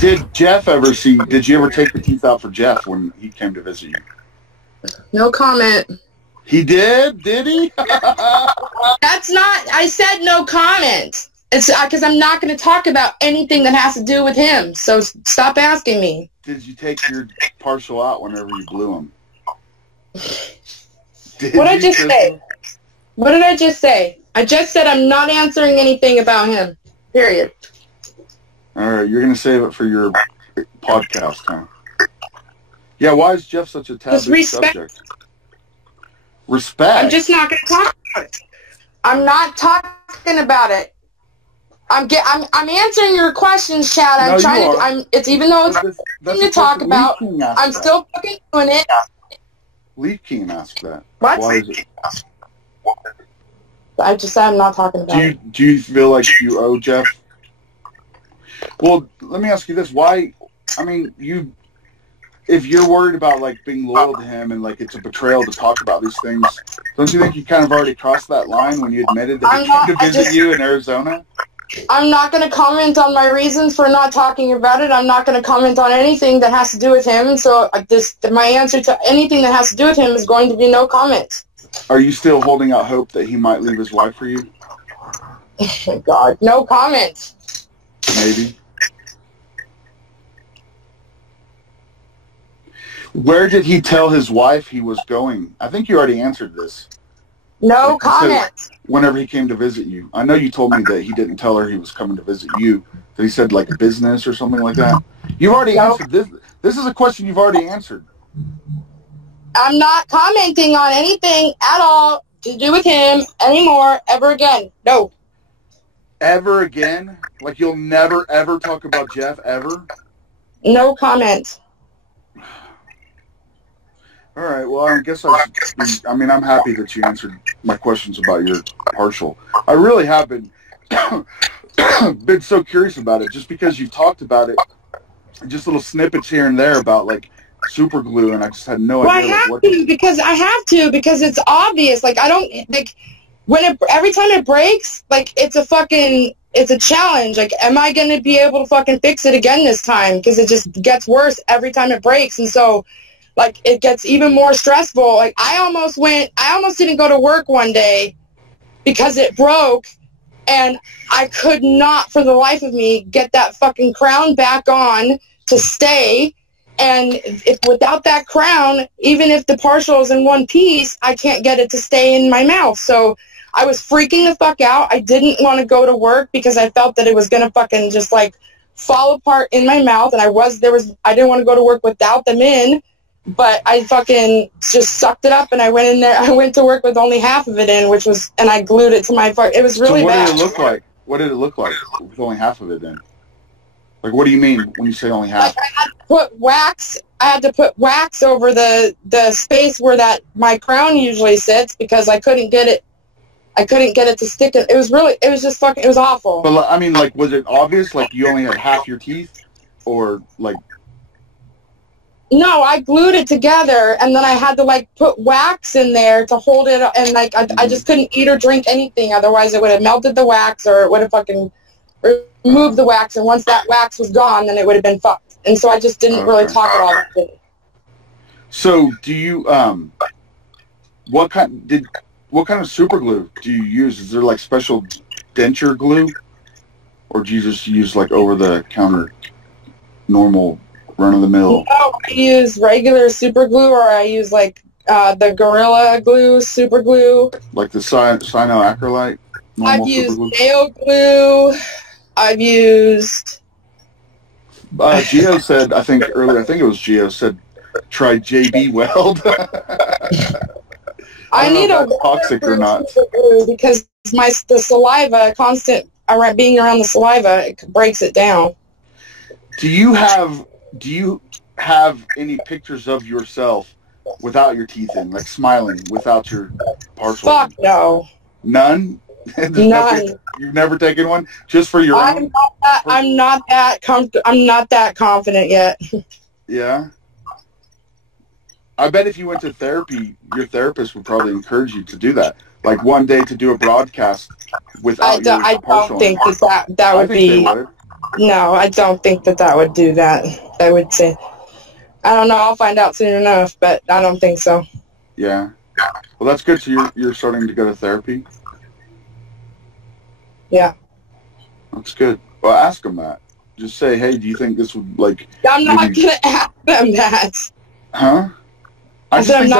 Did you ever take the teeth out for Jeff when he came to visit you? No comment. He did he? That's not, I said no comment. It's because I'm not going to talk about anything that has to do with him, so stop asking me. Did you take your partial out whenever you blew him? What did I just say? What did I just say? I just said I'm not answering anything about him. Period. All right, you're going to save it for your podcast, huh? Yeah, why is Jeff such a taboo subject? Respect. I'm just not going to talk about it. I'm not talking about it. I'm answering your questions, Chad. It's even though it's nothing to talk about, I'm still fucking doing it. Leaf King asked that. What? Why is it? I just said I'm not talking about it. Do you feel like you owe Jeff? Well, let me ask you this. Why, I mean, if you're worried about, like, being loyal to him and, like, it's a betrayal to talk about these things, don't you think you kind of already crossed that line when you admitted that he came to visit you in Arizona? I'm not going to comment on my reasons for not talking about it. I'm not going to comment on anything that has to do with him. So my answer to anything that has to do with him is going to be no comment. Are you still holding out hope that he might leave his wife for you? Oh, my God. No comment. Maybe. Where did he tell his wife he was going? I think you already answered this. No comment. Whenever he came to visit you. I know you told me that he didn't tell her he was coming to visit you. That he said, like, business or something like that. You've already answered this. This is a question you've already answered. I'm not commenting on anything at all to do with him anymore, ever again. No. Ever again? Like, you'll never, ever talk about Jeff, ever? No comment. All right, well, I guess I'm happy that you answered my questions about your partial. I really have been so curious about it, just because you've talked about it, just little snippets here and there about, like, super glue, and I just had no idea. I have to because it's obvious. Like, I don't, like, every time it breaks, like, it's a challenge. Like, am I going to be able to fucking fix it again this time? Because it just gets worse every time it breaks, and so, like, it gets even more stressful. Like, I almost didn't go to work one day because it broke, and I could not, for the life of me, get that fucking crown back on to stay. And without that crown, even if the partial is in one piece, I can't get it to stay in my mouth. So I was freaking the fuck out. I didn't want to go to work because I felt that it was going to fucking just, like, fall apart in my mouth. And I didn't want to go to work without them in. But I fucking just sucked it up, and I went in there. I went to work with only half of it in, and I glued it to my fuck. It was really bad. So what did it look like? What did it look like with only half of it in? Like, what do you mean when you say only half? Like, I had to put wax over the space where my crown usually sits because I couldn't get it to stick. It was awful. But, I mean, like, was it obvious? Like, you only had half your teeth? Or, like... No, I glued it together, and then I had to, like, put wax in there to hold it, and, like, I just couldn't eat or drink anything, otherwise it would have melted the wax, or it would have fucking removed the wax, and once that wax was gone, then it would have been fucked. And so I just didn't really talk at all that day. So, do you, what kind of super glue do you use? Is there, like, special denture glue? Or do you just use, like, over-the-counter, normal... run-of-the-mill? No, I use regular super glue, or I use, like, the Gorilla Glue super glue. Like the cyanoacrylate? I've used nail glue. I've used... Gio said, I think it was Gio, said, try JB Weld. I need a toxic or not. Glue because the saliva, being around the saliva, it breaks it down. Do you have any pictures of yourself without your teeth in, like smiling without your partial? Fuck no. None? None. You've never taken one just for your own? I'm not that confident yet. Yeah. I bet if you went to therapy, your therapist would probably encourage you to do that. Like one day to do a broadcast without your partial. I don't think that would be. No, I don't think that would do that. I would say, I don't know. I'll find out soon enough, but I don't think so. Yeah. Well, that's good. So you're starting to go to therapy? Yeah. That's good. Well, ask them that. Just say, hey, do you think this would, like... I'm not going to ask them that. Huh? I just think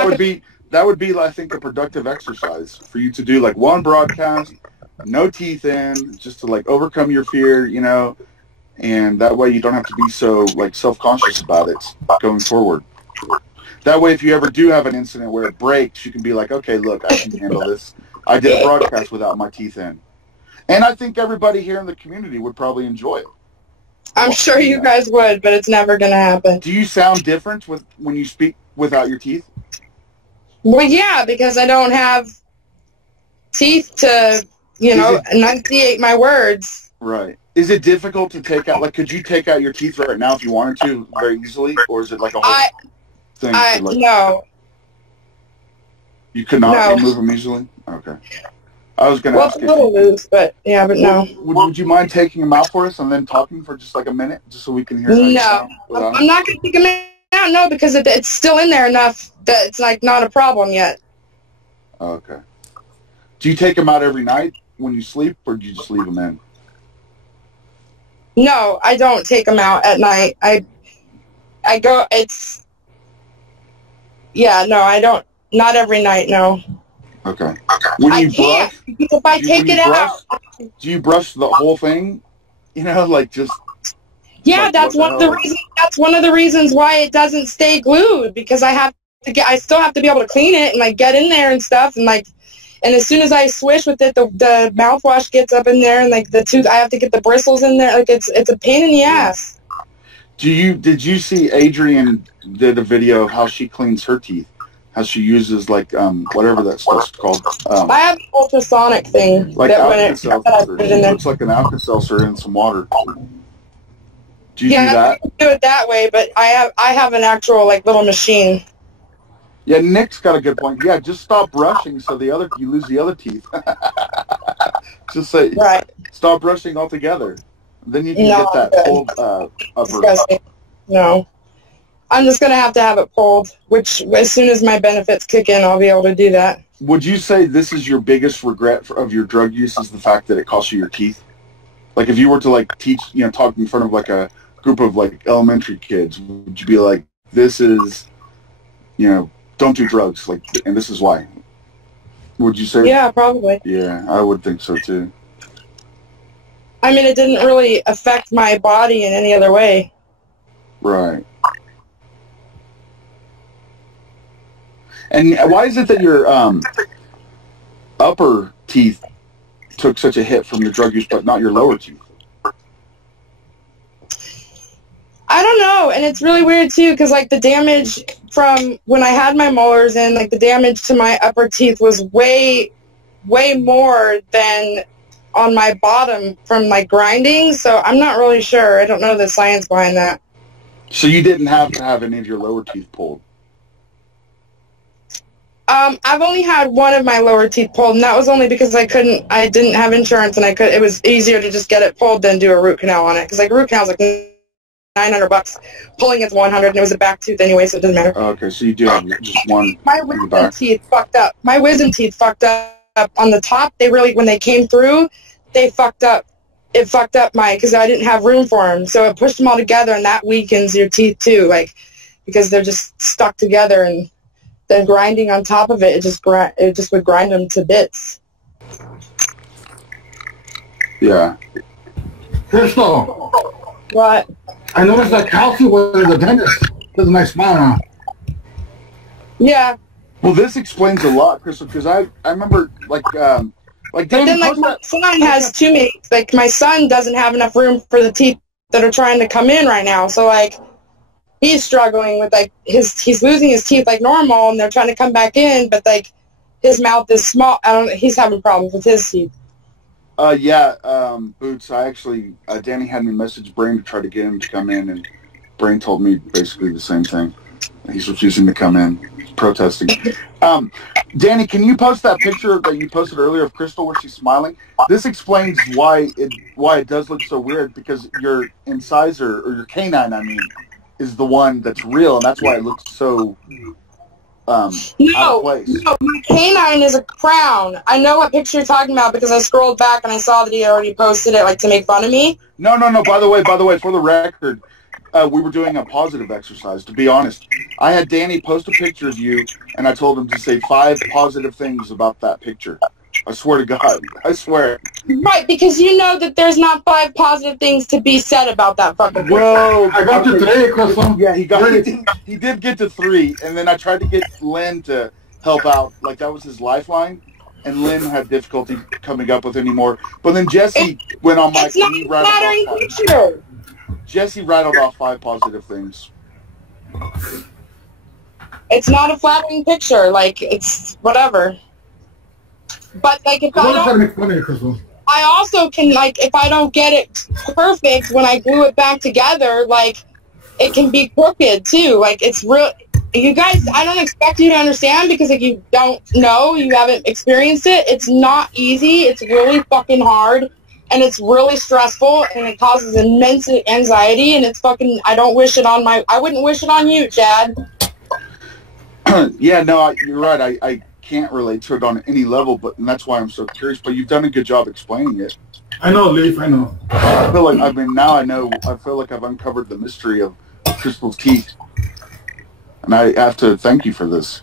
that would be, I think, a productive exercise for you to do, like, one broadcast, no teeth in, just to, like, overcome your fear, you know, and that way you don't have to be so, like, self-conscious about it going forward. That way, if you ever do have an incident where it breaks, you can be like, okay, look, I can handle this. I did a broadcast without my teeth in. And I think everybody here in the community would probably enjoy it. I'm sure you guys would, but it's never going to happen. Do you sound different when you speak without your teeth? Well, yeah, because I don't have teeth to, enunciate my words. Right. Is it difficult to take out, like, could you take out your teeth right now if you wanted to very easily? Or is it like a whole thing? No. You could not remove them easily? Okay. I was going to ask you. Well, it's a little loose, but no. Would you mind taking them out for us and then talking for just like a minute, just so we can hear how you sound? No, I'm not going to take them out, no, because it's still in there enough that it's, like, not a problem yet. Okay. Do you take them out every night when you sleep, or do you just leave them in? No, I don't take them out at night. I go, I don't, not every night, no. Okay. When you brush, if I take it out. Do you brush the whole thing? Like just. Yeah, like, that's one of the reasons. That's one of the reasons why it doesn't stay glued, because I still have to be able to clean it and like get in there and stuff, and as soon as I swish with it, the mouthwash gets up in there, and like the tooth, I have to get the bristles in there. Like it's a pain in the ass. Did you see Adrienne did a video of how she cleans her teeth? How she uses, like, whatever that stuff's called. I have an ultrasonic thing. Like Alka-Seltzer. It looks like an Alka-Seltzer in some water. Do you do that? I do it that way, but I have an actual, like, little machine. Yeah, Nick's got a good point. Yeah, just stop brushing so you lose the other teeth. Just say, stop brushing altogether. Then you can get that pulled upper. No. I'm just going to have it pulled, which as soon as my benefits kick in, I'll be able to do that. Would you say this is your biggest regret of your drug use, is the fact that it costs you your teeth? Like, if you were to, like, talk in front of, like, a group of, like, elementary kids, would you be like, this is, don't do drugs, like, and this is why? Would you say? Yeah, probably. Yeah, I would think so, too. I mean, it didn't really affect my body in any other way. Right. And why is it that your upper teeth took such a hit from the drug use, but not your lower teeth? I don't know, and it's really weird, too, because, like, the damage from when I had my molars in, like, the damage to my upper teeth was way, way more than on my bottom from, like, grinding, so I'm not really sure. I don't know the science behind that. So you didn't have to have any of your lower teeth pulled? I've only had one of my lower teeth pulled, and that was only because I didn't have insurance, and it was easier to just get it pulled than do a root canal on it, because, like, a root canal is like $900. Pulling it's $100, and it was a back tooth anyway, so it doesn't matter. Okay, so you do have just one. My wisdom teeth fucked up. My wisdom teeth fucked up on the top. They really, when they came through, they fucked up. It fucked up because I didn't have room for them, so it pushed them all together, and that weakens your teeth too, like, because they're just stuck together, and then grinding on top of it, it just would grind them to bits. Yeah. Krystal. What? I noticed that Kelsey was the dentist. With a nice smile on. Yeah. Well, this explains a lot, Krystal, because I remember, like Danny, but then, like, my son has two mates. Like, my son doesn't have enough room for the teeth that are trying to come in right now, so, like, he's struggling with, like, he's losing his teeth like normal, and they're trying to come back in, but, like, his mouth is small. He's having problems with his teeth. Boots, I actually, Danny had me message Brain to try to get him to come in, and Brain told me basically the same thing. He's refusing to come in. He's protesting. Danny, can you post that picture that you posted earlier of Krystal where she's smiling? This explains why it does look so weird, because your incisor, or your canine, I mean, is the one that's real, and that's why it looks so out of place. No, my canine is a crown. I know what picture you're talking about because I scrolled back and I saw that he already posted it, like, to make fun of me. No. By the way, for the record, we were doing a positive exercise. To be honest, I had Danny post a picture of you, and I told him to say 5 positive things about that picture. I swear to God. I swear. Right, because you know that there's not 5 positive things to be said about that fucking picture. Well, I got to 3, Krystal. Yeah, he did get to 3, and then I tried to get Lynn to help out. Like, that was his lifeline, and Lynn had difficulty coming up with any more. But then Jesse went on mic and he rattled off picture. Jesse rattled off 5 positive things. It's not a flattering picture. Like, it's whatever. But, like, if I try to make fun of you, Krystal. I also can, like, if I don't get it perfect when I glue it back together, like, it can be crooked, too. Like, it's real. You guys, I don't expect you to understand because if you don't know, you haven't experienced it, it's not easy. It's really fucking hard, and it's really stressful, and it causes immense anxiety, and it's fucking, I wouldn't wish it on you, Chad. Yeah, no, you're right. I can't relate to it on any level, and that's why I'm so curious. But you've done a good job explaining it. I know, Leaf. I know. I feel like now I know. I feel like I've uncovered the mystery of Krystal's teeth, and I have to thank you for this.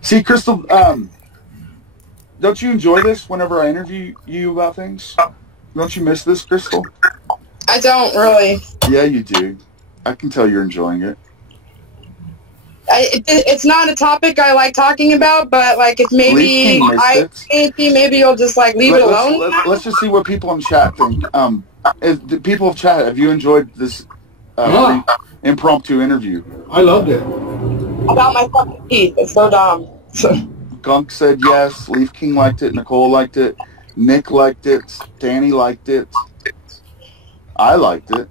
See, Krystal, don't you enjoy this whenever I interview you about things? Don't you miss this, Krystal? I don't really. Yeah, you do. I can tell you're enjoying it. It's not a topic I like talking about, but, like, if maybe maybe you'll just, like, leave it alone. Let's just see what people in chat think. The people of chat, have you enjoyed this impromptu interview? I loved it. About my fucking teeth. It's so dumb. Gunk said yes. Leaf King liked it. Nicole liked it. Nick liked it. Danny liked it. I liked it.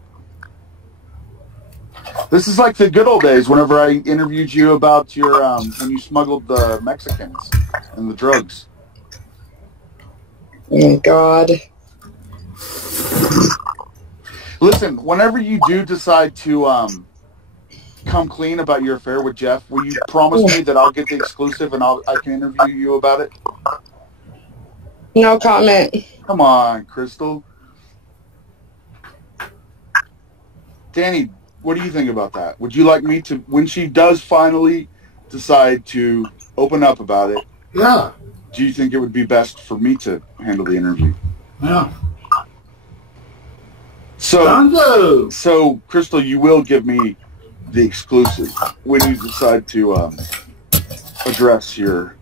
This is like the good old days whenever I interviewed you about your, when you smuggled the Mexicans and the drugs. Oh, God. Listen, whenever you do decide to come clean about your affair with Jeff, will you promise me that I'll get the exclusive and I can interview you about it? No comment. Come on, Krystal. Danny, what do you think about that? Would you like me to, when she does finally decide to open up about it, Yeah. do you think it would be best for me to handle the interview? Yeah. So, Gonzo! so Krystal, you will give me the exclusive when you decide to address your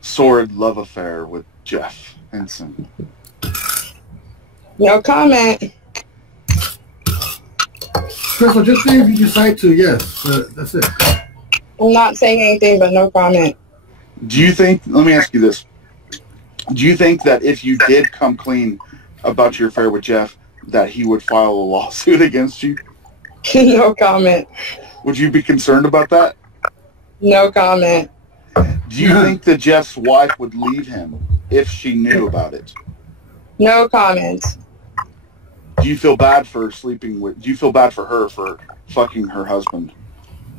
sordid love affair with Jeff Henson. No comment. Krystal, just say if you decide to, yes. That's it. I'm not saying anything, but no comment. Do you think, let me ask you this, do you think that if you did come clean about your affair with Jeff, that he would file a lawsuit against you? No comment. Would you be concerned about that? No comment. Do you think that Jeff's wife would leave him if she knew about it? No comment. Do you feel bad for sleeping with, do you feel bad for her for fucking her husband?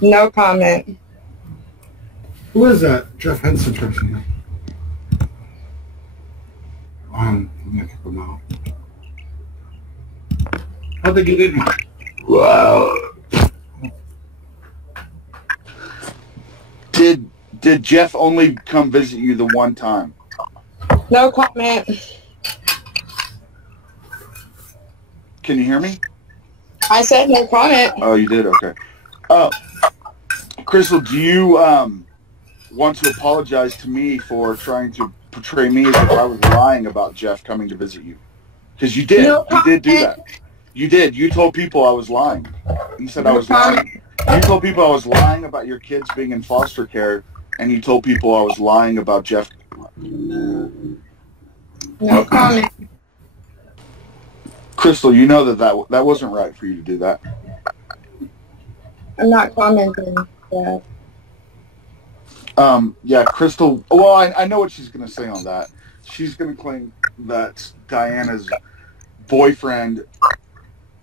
No comment. Who is that Jeff Henson person? I'm gonna kick him out. How'd they get in? Wow. Did Jeff only come visit you the one time? No comment. Can you hear me? I said no comment. Oh, you did? Okay. Krystal, do you want to apologize to me for trying to portray me as if I was lying about Jeff coming to visit you? Because you did. No you did do that. You did. You told people I was lying. You said I was lying. You told people I was lying about your kids being in foster care, and you told people I was lying about Jeff. No comment. Krystal, you know that wasn't right for you to do that. I'm not commenting. Yeah. Yeah, Krystal. Well, I know what she's going to say on that. She's going to claim that Diana's boyfriend,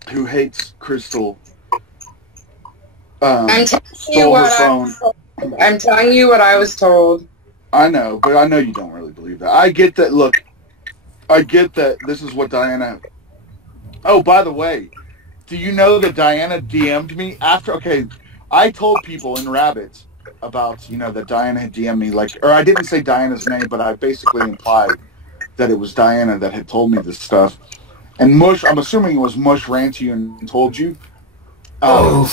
who hates Krystal, I'm telling you stole her phone. I'm telling you what I was told. I know, but I know you don't really believe that. I get that. Look, I get that this is what Diana. Oh, by the way, do you know that Diana DM'd me after? Okay, I told people in Rabbit about, that Diana had DM'd me, or I didn't say Diana's name, but I basically implied that it was Diana that had told me this stuff. And Mush, I'm assuming it was Mush ran to you and told you. And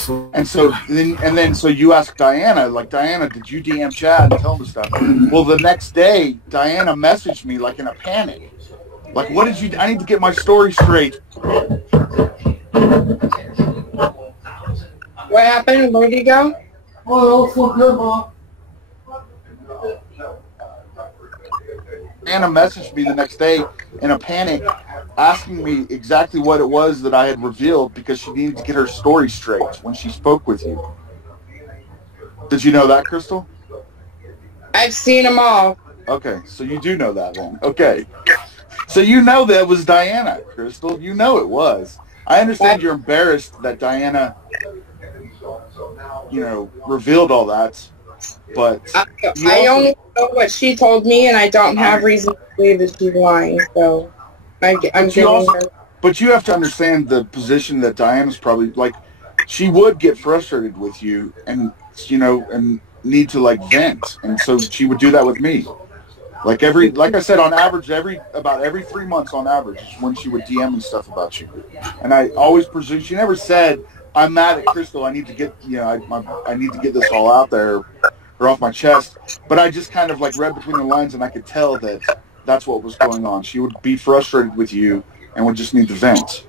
so you ask Diana, like, Diana, did you DM Chad and tell him this stuff? Well, the next day, Diana messaged me like in a panic. Like, what did you? I need to get my story straight. What happened? Where did he go? Oh, that was so good, Mom. Diana messaged me the next day in a panic, asking me exactly what it was that I had revealed because she needed to get her story straight when she spoke with you. Did you know that, Krystal? I've seen them all. Okay, so you do know that then. Okay. So you know that was Diana, Krystal. You know it was. I understand you're embarrassed that Diana, revealed all that, but I only know what she told me, and I don't have reason to believe that she's lying. So I'm giving her. But you have to understand the position that Diana's probably like. She would get frustrated with you, and and need to vent, and so she would do that with me. Like I said, on average, about every 3 months on average is when she would DM me stuff about you. And I always presume, she never said, I'm mad at Krystal, I need to get, I need to get this all out there or off my chest. But I just kind of read between the lines, and I could tell that that's what was going on. She would be frustrated with you and would just need to vent.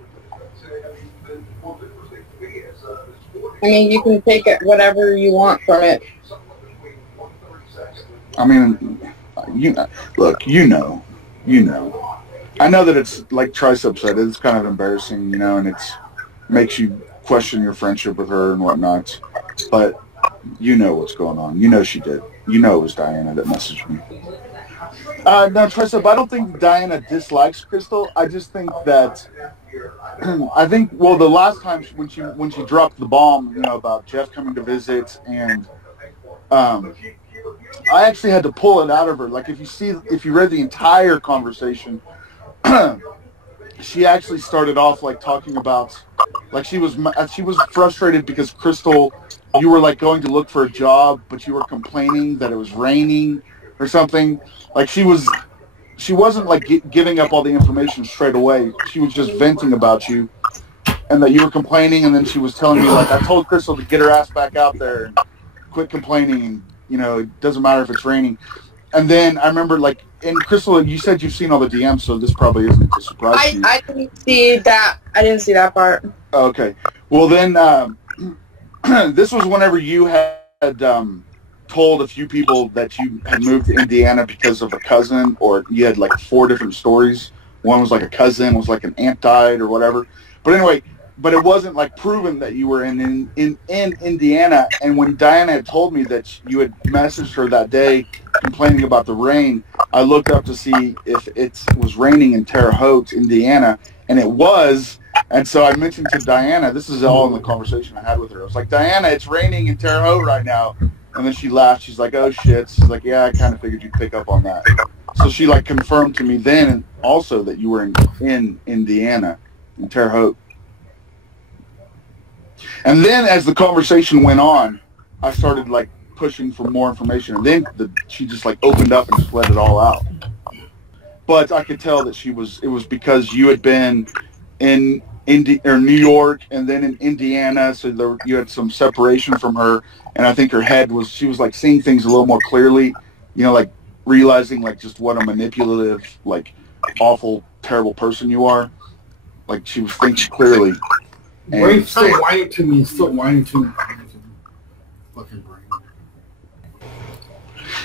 I mean, you can take it whatever you want from it. I mean, look, you know. I know that it's like Tricep said, it's kind of embarrassing, and it makes you question your friendship with her and whatnot. But you know what's going on. You know she did. You know it was Diana that messaged me. No, Tricep, I don't think Diana dislikes Krystal. I just think that the last time when she dropped the bomb, about Jeff coming to visit, and I actually had to pull it out of her. Like, if you read the entire conversation, she actually started off talking about, she was frustrated because Krystal, you were going to look for a job, but you were complaining that it was raining or something. Like, she wasn't giving up all the information straight away. She was just venting about you, and that you were complaining, and then she was telling me I told Krystal to get her ass back out there and quit complaining, and it doesn't matter if it's raining. And then I remember, and Krystal, you said you've seen all the DMs, so this probably isn't a surprise to you. I didn't see that. I didn't see that part. Okay. Well, then, this was whenever you had told a few people that you had moved to Indiana because of a cousin, or you had 4 different stories. One was a cousin, was an aunt died or whatever. But anyway, but it wasn't proven that you were in Indiana. And when Diana had told me that you had messaged her that day complaining about the rain, I looked up to see if it was raining in Terre Haute, Indiana, and it was. And so I mentioned to Diana, this is all in the conversation I had with her. I was like, Diana, it's raining in Terre Haute right now. And then she laughed. She's like, oh, shit. She's like, yeah, I kind of figured you'd pick up on that. So she confirmed to me then also that you were in Indiana, in Terre Haute. And then as the conversation went on, I started pushing for more information, and then she just opened up and just let it all out. But I could tell that it was because you had been in New York and then in Indiana, so you had some separation from her, and I think she was seeing things a little more clearly, realizing just what a manipulative, awful, terrible person you are. She was thinking clearly. Brain still whining to me. Fucking brain.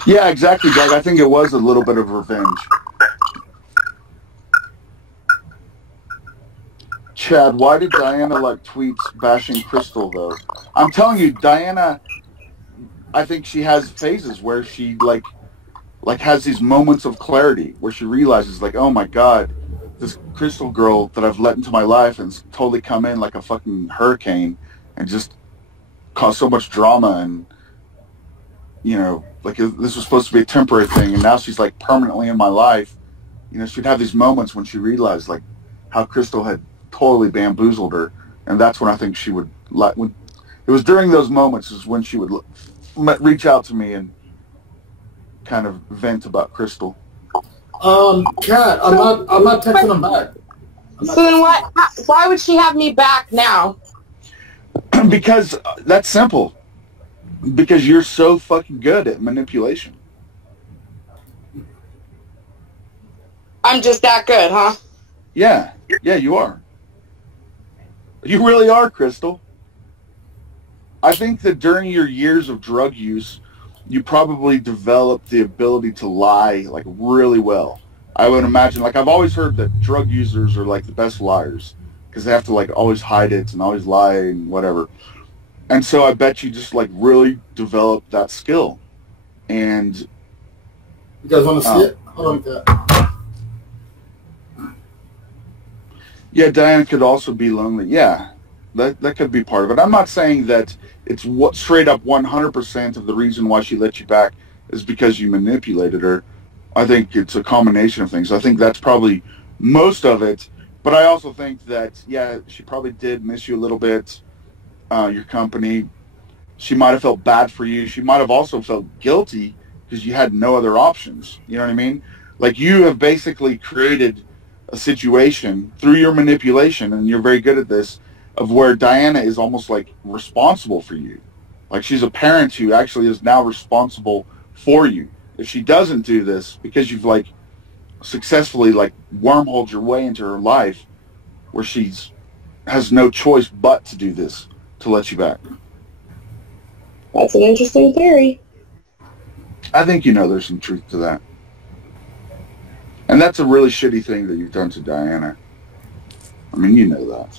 Yeah, exactly, Doug. I think it was a little bit of revenge. Chad, why did Diana tweets bashing Krystal though? I'm telling you, Diana, I think she has phases where she like has these moments of clarity where she realizes like, oh my God, this Krystal girl that I've let into my life and totally come in like a fucking hurricane and just cause so much drama, and you know, like this was supposed to be a temporary thing, and now she's like permanently in my life. You know, she'd have these moments when she realized like how Krystal had totally bamboozled her, and that's when I think she would like. When it was during those moments is when she would reach out to me and kind of vent about Krystal. Kat, I'm not texting him back. So then why would she have me back now? Because that's simple. Because you're so fucking good at manipulation. I'm just that good, huh? Yeah, you are. You really are, Krystal. I think that during your years of drug use, you probably developed the ability to lie like really well. I would imagine, like I've always heard that drug users are like the best liars because they have to like always hide it and always lie and whatever. And so I bet you just like really developed that skill. And you guys want to see it? Hold on, Kat. Yeah, Diana could also be lonely. Yeah, that could be part of it. I'm not saying that it's what straight up 100% of the reason why she let you back is because you manipulated her. I think it's a combination of things. I think that's probably most of it. But I also think that, yeah, she probably did miss you a little bit, your company. She might have felt bad for you. She might have also felt guilty because you had no other options. You know what I mean? Like you have basically created a situation through your manipulation, and you're very good at this, of where Diana is almost like responsible for you. Like she's a parent who actually is now responsible for you. If she doesn't do this, because you've like successfully like wormholed your way into her life, where she's has no choice but to do this to let you back. That's an interesting theory. I think you know there's some truth to that. And that's a really shitty thing that you've done to Diana. I mean, you know that.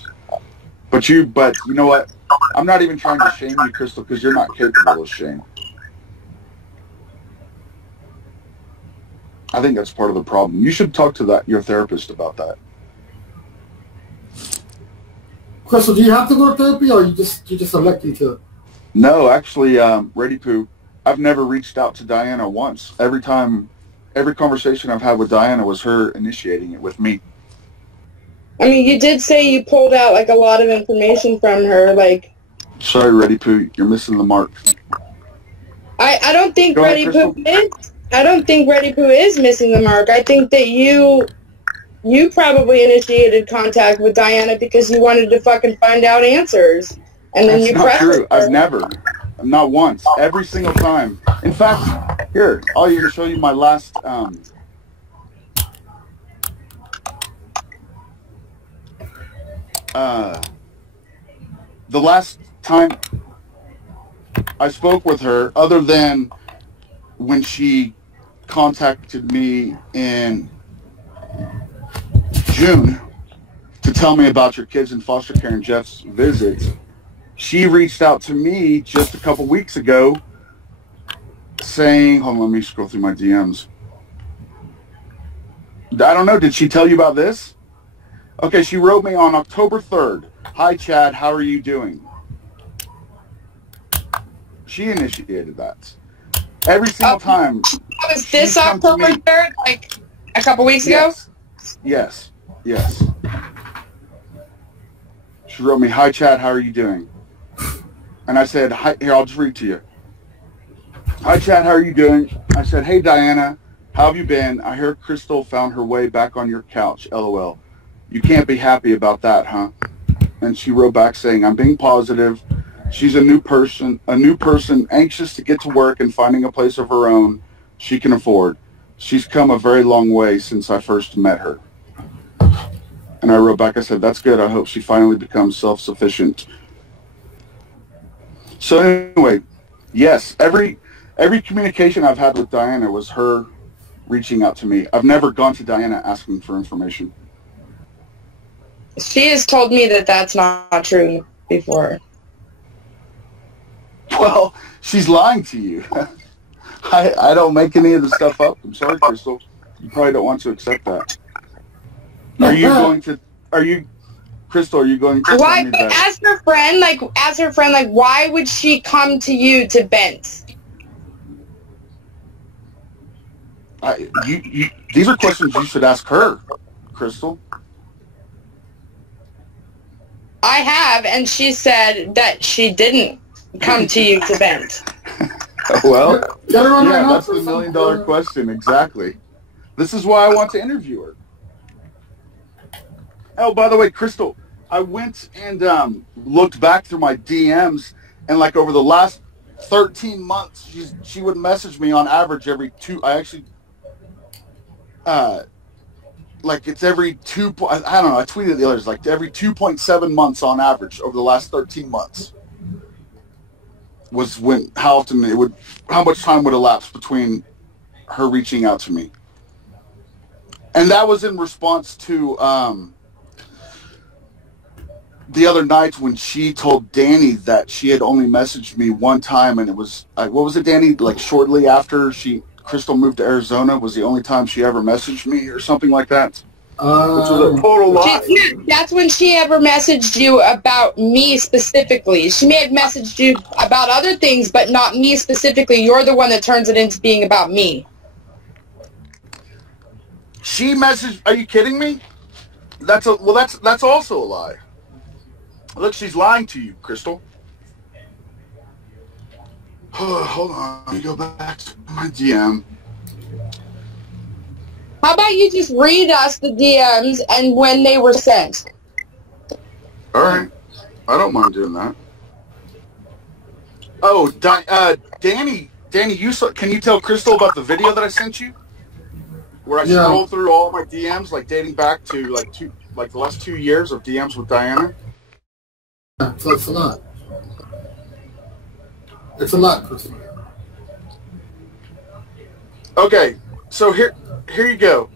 But you know what? I'm not even trying to shame you, Krystal, because you're not capable of shame. I think that's part of the problem. You should talk to your therapist about that. Krystal, do you have to go to therapy, or you just elected to? No, actually, Ready Poo, I've never reached out to Diana once. Every conversation I've had with Diana was her initiating it with me. I mean, you did say you pulled out like a lot of information from her, like. Sorry, Ready Poo, you're missing the mark. I don't think Ready Poo is. I don't think Ready Poo is missing the mark. I think that you probably initiated contact with Diana because you wanted to fucking find out answers, and then That's you not true. her. I've never, not once, every single time. In fact, here, I'll even show you my last. The last time I spoke with her, other than when she contacted me in June to tell me about your kids in foster care and Jeff's visit, she reached out to me just a couple weeks ago saying, hold on, let me scroll through my DMs. I don't know, did she tell you about this? Okay, she wrote me on October 3rd. Hi, Chad, how are you doing? She initiated that. Every single time. Was this October 3rd, like a couple weeks ago? Yes. She wrote me, hi, Chad, how are you doing? And I said, hi, here, I'll just read to you. Hi, Chad, how are you doing? I said, hey, Diana, how have you been? I heard Krystal found her way back on your couch, LOL. You can't be happy about that, huh? And she wrote back saying, I'm being positive. She's a new person, anxious to get to work and finding a place of her own she can afford. She's come a very long way since I first met her. And I wrote back, I said, that's good. I hope she finally becomes self-sufficient. So anyway, yes, every communication I've had with Diana was her reaching out to me. I've never gone to Diana asking for information. She has told me that that's not true before. Well, she's lying to you. I don't make any of the stuff up. I'm sorry, Krystal. You probably don't want to accept that. Are you going to? Krystal? Are you going to? Why, tell me that? as her friend, like, why would she come to you to vent? These are questions you should ask her, Krystal. I have, and she said that she didn't come to you to vent. Well, yeah, that's the $1 million question, exactly. This is why I want to interview her. Oh, by the way, Krystal, I went and looked back through my DMs, and like over the last 13 months, she would message me on average every two. Like it's every two. I don't know. I tweeted the others like every 2.7 months on average over the last 13 months. Was how much time would elapse between her reaching out to me, and that was in response to the other night when she told Danny that she had only messaged me one time, and it was what was it, Danny? Like shortly after Krystal moved to Arizona was the only time she ever messaged me, or something like that. Which was a total lie. That's when she ever messaged you about me specifically. She may have messaged you about other things, but not me specifically. You're the one that turns it into being about me. She messaged. Are you kidding me? That's also a lie. Look, she's lying to you, Krystal. Hold on. Let me go back to my DM. How about you just read us the DMs and when they were sent? All right. I don't mind doing that. Oh, Danny, can you tell Krystal about the video that I sent you? Where I scrolled through all my DMs, like dating back to the last 2 years of DMs with Diana? So it's a lot. It's a lot, Krystal. Okay, so here you go.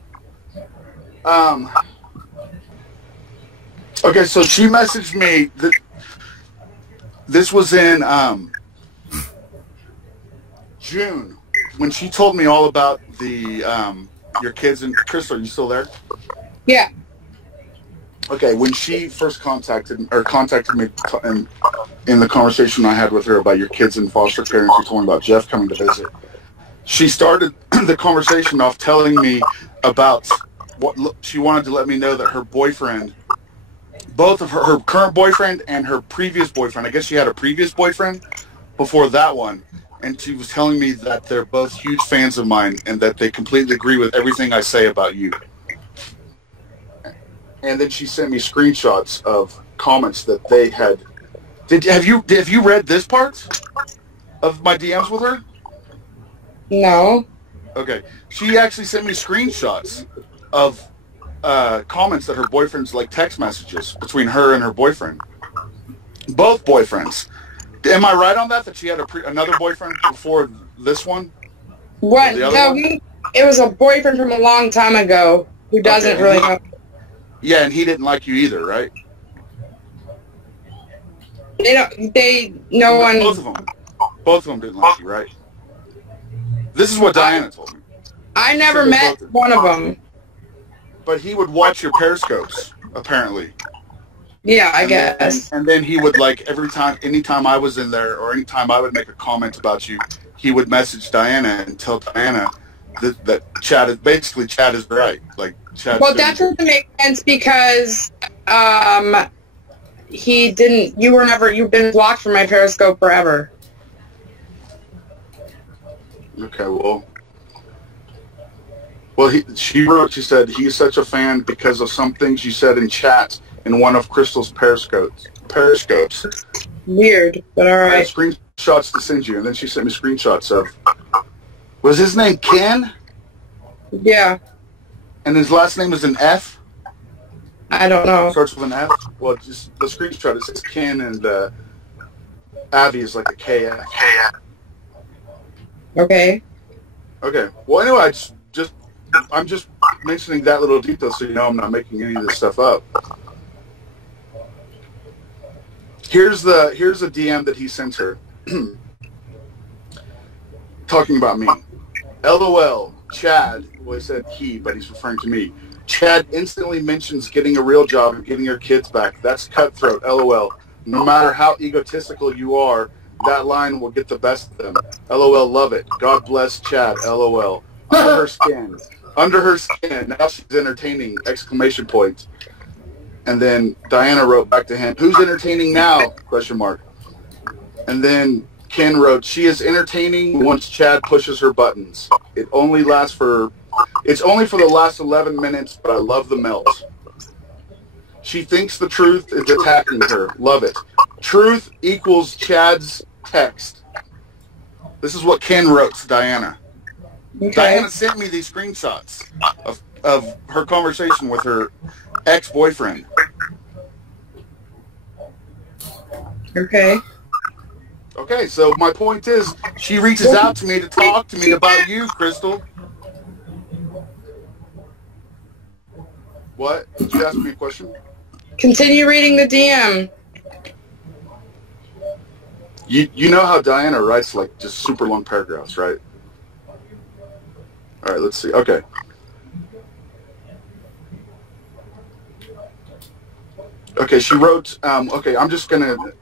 Okay, so she messaged me. This was in June when she told me all about the your kids and Krystal. Are you still there? Yeah. Okay, when she first contacted me in the conversation I had with her about your kids in foster care, and she told me about Jeff coming to visit, she started the conversation off telling me about what she wanted to let me know that her boyfriend, both of her current boyfriend and her previous boyfriend, I guess she had a previous boyfriend before that one, and she was telling me that they're both huge fans of mine and that they completely agree with everything I say about you. And then she sent me screenshots of comments that they had. Have you read this part of my DMs with her? No. Okay. She actually sent me screenshots of comments that her boyfriend's, like text messages between her and her boyfriend. Both boyfriends. Am I right on that? That she had another boyfriend before this one? What? No, it was a boyfriend from a long time ago who doesn't really know. Yeah, and he didn't like you either, right? Both of them didn't like you, right? This is what Diana told me. I never met one of them. But he would watch your periscopes, apparently. Yeah, I guess. And then he would, like, anytime I was in there, or anytime I would make a comment about you, he would message Diana and tell Diana that Chad is right. Like, Chad. Well, that doesn't make sense because you've been blocked from my Periscope forever. Okay, she said he's such a fan because of some things you said in chat in one of Krystal's periscopes. Weird, but all right. I had screenshots to send you, and then she sent me screenshots of. Was his name Ken? Yeah. And his last name is an F? I don't know. Starts with an F? Well, just the screenshot, it says Ken, and Avi is like a KF. Okay. Okay. Well, anyway, I'm just mentioning that little detail so you know I'm not making any of this stuff up. Here's the DM that he sent her. talking about me. LOL, Chad. Well, he said he, but he's referring to me. Chad instantly mentions getting a real job and getting your kids back. That's cutthroat, LOL. No matter how egotistical you are, that line will get the best of them. LOL, love it. God bless Chad, LOL. Under her skin. Under her skin. Now she's entertaining, exclamation point. And then Diana wrote back to him, who's entertaining now? Question mark. And then Ken wrote, she is entertaining once Chad pushes her buttons. It's only for the last 11 minutes, but I love the melt. She thinks the truth is attacking her. Love it. Truth equals Chad's text. This is what Ken wrote to Diana. Okay. Diana sent me these screenshots of her conversation with her ex-boyfriend. Okay. Okay, so my point is, she reaches out to me to talk to me about you, Krystal. What? Did you ask me a question? Continue reading the DM. You know how Diana writes like just super long paragraphs, right? All right, let's see. Okay. Okay, she wrote, okay, I'm just going to,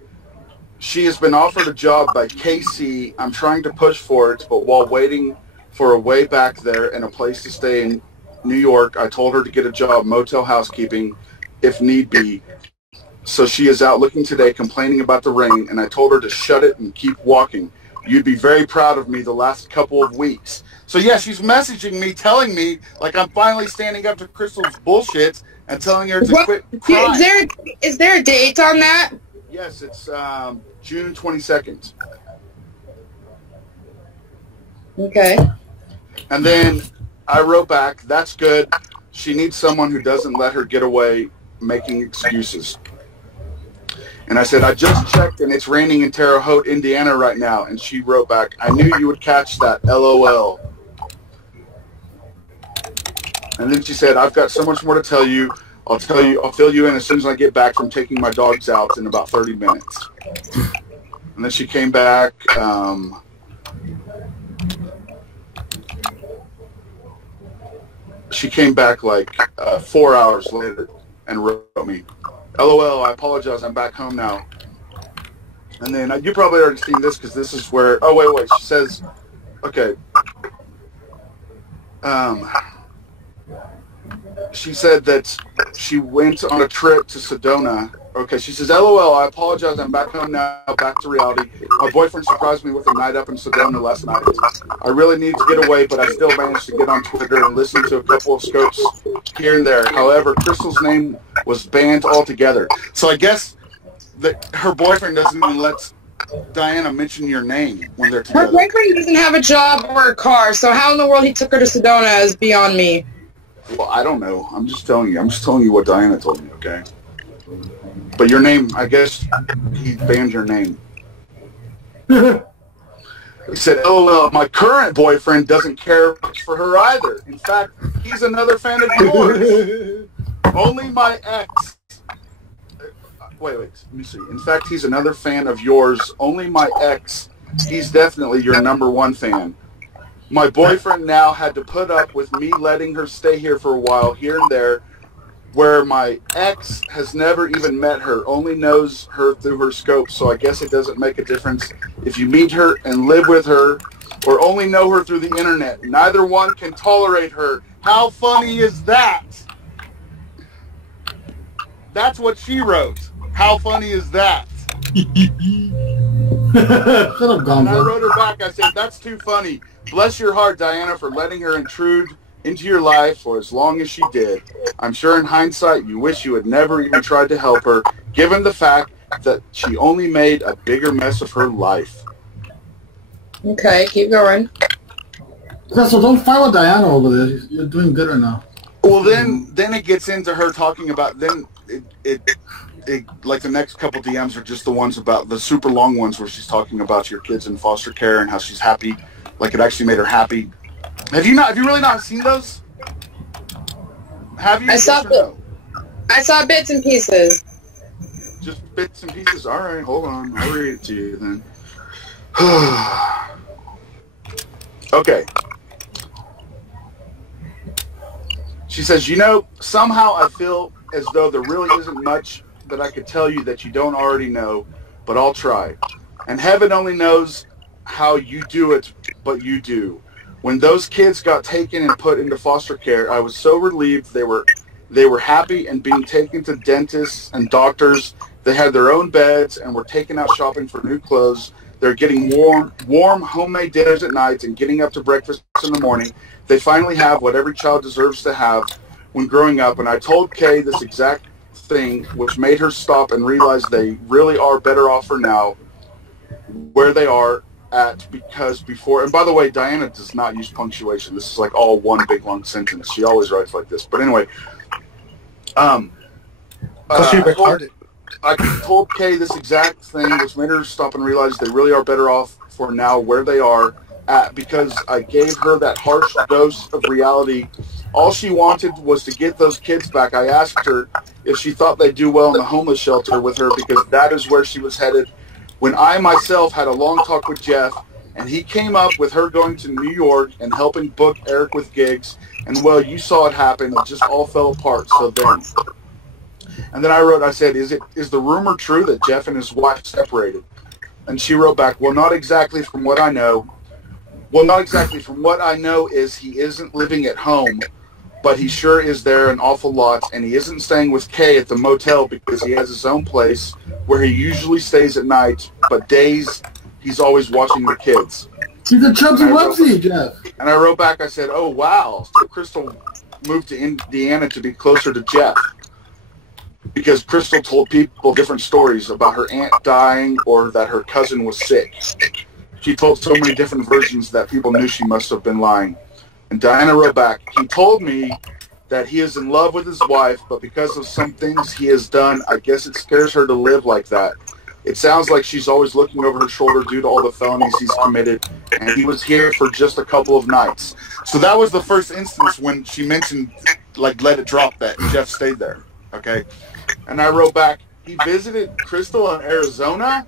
she has been offered a job by KC. I'm trying to push for it, but while waiting for a way back there and a place to stay in New York, I told her to get a job motel housekeeping if need be. So she is out looking today complaining about the rain, and I told her to shut it and keep walking. You'd be very proud of me the last couple of weeks. So yeah, she's messaging me, telling me like I'm finally standing up to Krystal's bullshit and telling her to quit crying. Is there a date on that? Yes, it's June 22nd. Okay. And then I wrote back, that's good. She needs someone who doesn't let her get away making excuses. And I said, I just checked and it's raining in Terre Haute, Indiana right now. And she wrote back, I knew you would catch that, LOL. And then she said, I've got so much more to tell you. I'll fill you in as soon as I get back from taking my dogs out in about 30 minutes. And then she came back. She came back like 4 hours later and wrote me, LOL, I apologize, I'm back home now. And then you probably already seen this because this is where, oh, wait, she says, okay. She said that she went on a trip to Sedona. Okay, she says, LOL, I apologize, I'm back home now, back to reality. My boyfriend surprised me with a night up in Sedona last night. I really needed to get away, but I still managed to get on Twitter and listen to a couple of scopes here and there. However, Krystal's name was banned altogether. So I guess that her boyfriend doesn't even let Diana mention your name when they're together. Her boyfriend doesn't have a job or a car, so how in the world he took her to Sedona is beyond me. Well, I don't know. I'm just telling you. I'm just telling you what Diana told me, okay? But your name, I guess he banned your name. He said, LOL, my current boyfriend doesn't care much for her either. In fact, he's another fan of yours. Only my ex. Wait, let me see. In fact, he's another fan of yours. Only my ex. He's definitely your #1 fan. My boyfriend now had to put up with me letting her stay here for a while, here and there, where my ex has never even met her, only knows her through her scope, so I guess it doesn't make a difference if you meet her and live with her, or only know her through the internet. Neither one can tolerate her. How funny is that? That's what she wrote. How funny is that? And I wrote her back, I said, that's too funny. Bless your heart, Diana, for letting her intrude into your life for as long as she did. I'm sure in hindsight you wish you had never even tried to help her, given the fact that she only made a bigger mess of her life. Okay, keep going. So don't follow Diana over there. You're doing good right now. Well, then it gets into her talking about, then it like the next couple DMs are just the ones about, the super long ones where she's talking about your kids in foster care and how she's happy. Like it actually made her happy. Have you really not seen those? Have you? I saw bits and pieces. Just bits and pieces. All right, hold on. I'll read it to you then. Okay. She says, you know, somehow I feel as though there really isn't much that I could tell you that you don't already know, but I'll try. And heaven only knows how you do it, but you do. When those kids got taken and put into foster care, I was so relieved they were happy and being taken to dentists and doctors. They had their own beds and were taken out shopping for new clothes. They're getting warm homemade dinners at night and getting up to breakfast in the morning. They finally have what every child deserves to have when growing up. And I told Kay this exact thing, which made her stop and realize they really are better off for now where they are at, because before, and by the way, Diana does not use punctuation. This is like all one big long sentence. She always writes like this. But anyway, I told Kay this exact thing, which made her stop and realize they really are better off for now where they are at, because I gave her that harsh dose of reality. All she wanted was to get those kids back. I asked her if she thought they'd do well in the homeless shelter with her, because that is where she was headed. When I myself had a long talk with Jeff, and he came up with her going to New York and helping book Eric with gigs, and well, you saw it happen. It just all fell apart. So then, and then I said, is the rumor true that Jeff and his wife separated? And she wrote back, well, not exactly from what I know. Well, not exactly from what I know is he isn't living at home, but he sure is there an awful lot, and he isn't staying with Kay at the motel because he has his own place where he usually stays at night, but days he's always watching the kids. He's a chubby wubsy, Jeff. And I wrote back, I said, oh, wow, so Krystal moved to Indiana to be closer to Jeff, because Krystal told people different stories about her aunt dying or that her cousin was sick. She told so many different versions that people knew she must have been lying. And Diana wrote back, he told me that he is in love with his wife, but because of some things he has done, I guess it scares her to live like that. It sounds like she's always looking over her shoulder due to all the felonies he's committed, and he was here for just a couple of nights. So that was the first instance when she mentioned, like, let it drop that Jeff stayed there, okay? And I wrote back, he visited Krystal in Arizona,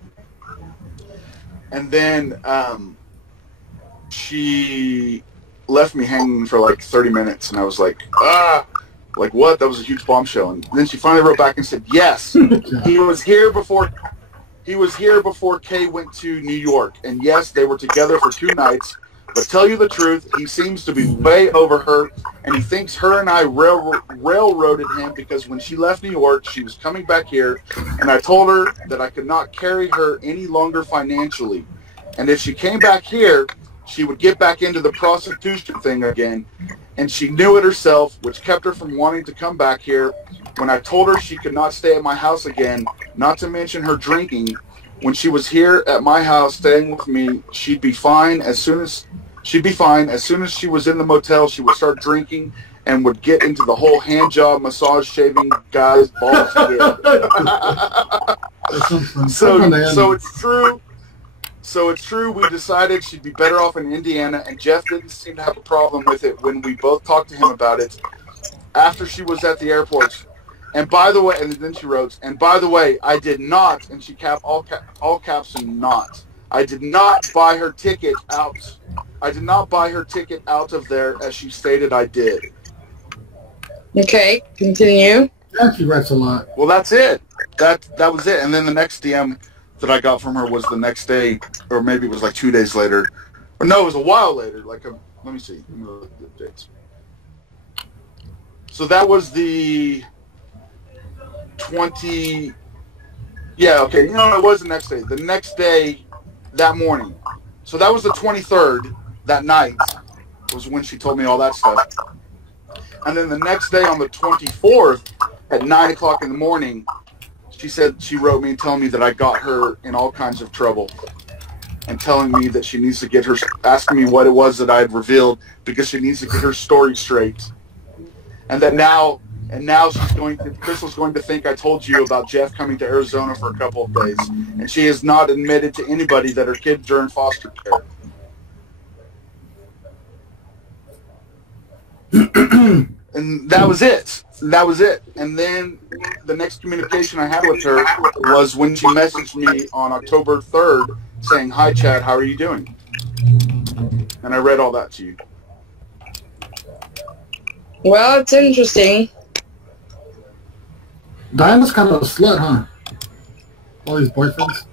and then she left me hanging for like 30 minutes, and I was like, like what? That was a huge bombshell. And then she finally wrote back and said, yes, he was here before Kay went to New York, and yes, they were together for 2 nights, but tell you the truth, he seems to be way over her, and he thinks her and I railroaded him, because when she left New York, she was coming back here, and I told her that I could not carry her any longer financially, and if she came back here, she would get back into the prostitution thing again, and she knew it herself, which kept her from wanting to come back here. When I told her she could not stay at my house again, not to mention her drinking, when she was here at my house staying with me, she'd be fine. As soon as she was in the motel, she would start drinking and would get into the whole hand job, massage, shaving, guys, balls. So it's true. So it's true, we decided she'd be better off in Indiana, and Jeff didn't seem to have a problem with it when we both talked to him about it after she was at the airport. And by the way, and then she wrote, and by the way, I did not, and she all caps and not, I did not buy her ticket out. I did not buy her ticket out of there as she stated I did. Okay, continue. Yeah, she writes a lot. Well, that's it. That was it. And then the next DM that I got from her was the next day, or maybe it was like 2 days later. Or no, it was a while later. Like, let me see. Let me look at the dates. So that was the 20. Yeah, okay. You know, it was the next day. The next day, that morning. So that was the 23rd. That night was when she told me all that stuff. And then the next day, on the 24th, at 9 o'clock in the morning, she said she wrote me and telling me that I got her in all kinds of trouble, and telling me that she needs to get her, asking me what it was that I had revealed, because she needs to get her story straight. And that now Krystal's going to think I told you about Jeff coming to Arizona for a couple of days, and she has not admitted to anybody that her kids are in foster care. And that was it. That was it. And then the next communication I had with her was when she messaged me on October 3rd saying, "Hi, Chad, how are you doing?" And I read all that to you. Well, it's interesting. Diana's kind of a slut, huh? All these boyfriends.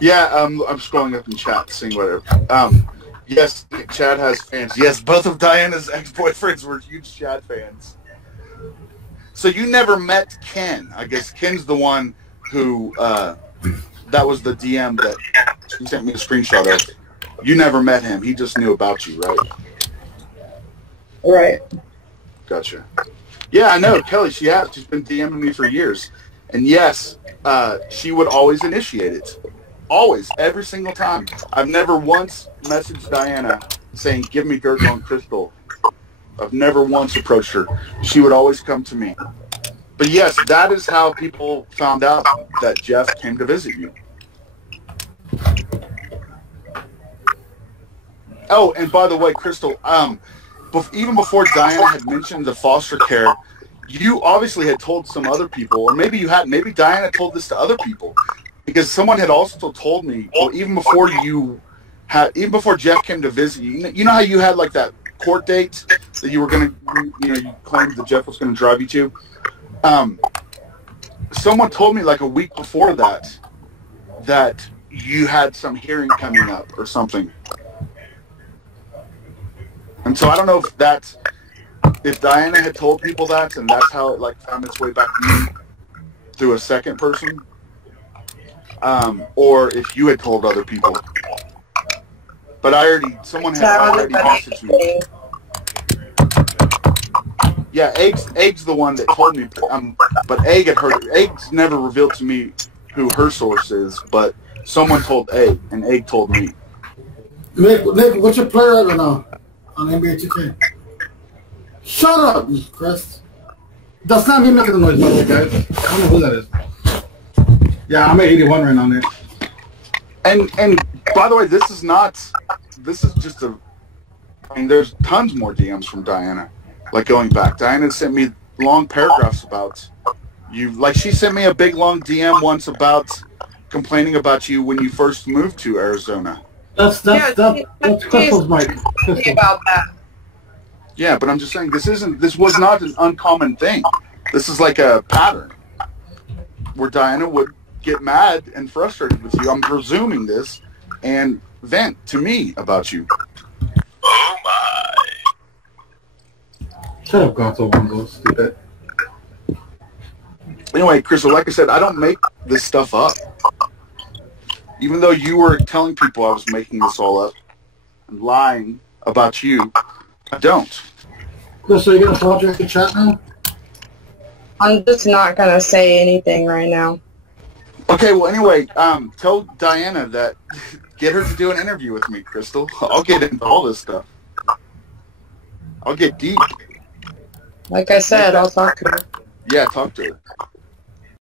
Yeah, I'm scrolling up in chat, seeing whatever. Yes, Chad has fans. Yes, both of Diana's ex-boyfriends were huge Chad fans. So you never met Ken. I guess Ken's the one who, that was the DM that she sent me a screenshot of. You never met him. He just knew about you, right? Right. Gotcha. Yeah, I know. Kelly, she has. She's been DMing me for years. And yes, she would always initiate it. Always. Every single time. I've never once messaged Diana saying, give me dirt on Krystal. I've never once approached her. She would always come to me. But yes, that is how people found out that Jeff came to visit you. Oh, and by the way, Krystal, even before Diana had mentioned the foster care, you obviously had told some other people, or maybe you hadn't. Maybe Diana told this to other people, because someone had also told me, well, even before Jeff came to visit you. You know how you had like that court date that you were going to, you claimed that Jeff was going to drive you to. Someone told me like a week before that you had some hearing coming up or something. And so I don't know if Diana had told people that, and that's how it like found its way back to me through a second person, or if you had told other people. But someone had already messaged me. Yeah, Egg's the one that told me, but Egg had heard. Egg's never revealed to me who her source is, but someone told Egg, and Egg told me. Nick, what's your player right now on NBA 2K? Shut up, Chris. That's not me making the noise, by the way, guys. I don't know who that is. Yeah, I'm at 81 right now, Nick. And by the way, this is just I mean, there's tons more DMs from Diana. Like going back, Diana sent me long paragraphs about you. Like she sent me a big long DM once about complaining about you when you first moved to Arizona. That's Crystal's mic. About that. Yeah, but I'm just saying this was not an uncommon thing. This is like a pattern where Diana would get mad and frustrated with you. I'm presuming this and vent to me about you. Oh my. Shut up, Gonzo Bonzo, stupid. Anyway, Krystal, like I said, I don't make this stuff up. Even though you were telling people I was making this all up and lying about you, I don't. So you're going to project the chat now? I'm just not going to say anything right now. Okay, well, anyway, tell Diana that, get her to do an interview with me, Krystal. I'll get into all this stuff. I'll get deep. Like I said, I'll talk to her. Yeah, talk to her.